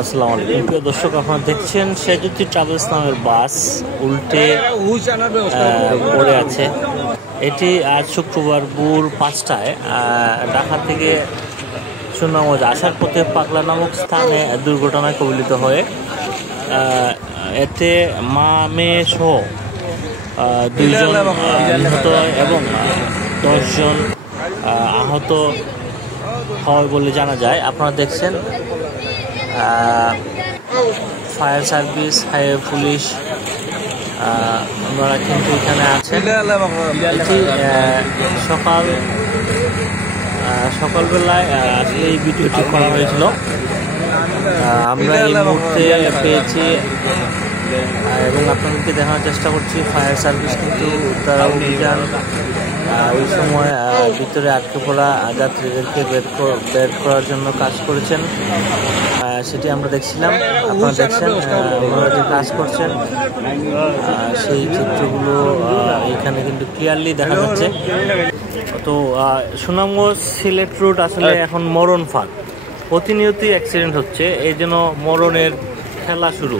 আসসালামু আলাইকুম প্রিয় দর্শক, আপনারা দেখছেন সেজুতি ট্রাভেলস নামের বাস উল্টে পড়ে আছে। এটি আজ শুক্রবার ভোর 5টায় ঢাকা থেকে সুনামগঞ্জ আসার পথে পাগলা নামক স্থানে দুর্ঘটনায় কবলিত হয়ে এতে মা মেয়ে সহ 2 জন নিহত এবং 10 জন আহত হয় বলে জানা যায়। আপনারা দেখছেন ফায়ার সার্ভিস, হাইওয়ে পুলিশ ওনারা কিন্তু এখানে আছেন। এটি সকালবেলায় আসলে এই ভিডিওটি করা হয়েছিল। আমরা এই মুহূর্তে পেয়েছি এবং আপনাদেরকে দেখানোর চেষ্টা করছি। ফায়ার সার্ভিস কিন্তু তারা অভিযান ওই সময় ভিতরে আটকে পড়া যাত্রীদেরকে বের করার জন্য কাজ করেছেন, সেটি আমরা দেখছিলাম। আপনারা দেখছেন ওনারা যে কাজ করছেন সেই চিত্রগুলো এখানে কিন্তু ক্লিয়ারলি দেখা যাচ্ছে। তো সুনামগঞ্জ সিলেট রুট আসলে এখন মরণ ফাঁদ, প্রতিনিয়তই অ্যাক্সিডেন্ট হচ্ছে, এই জন্য মরণের খেলা শুরু।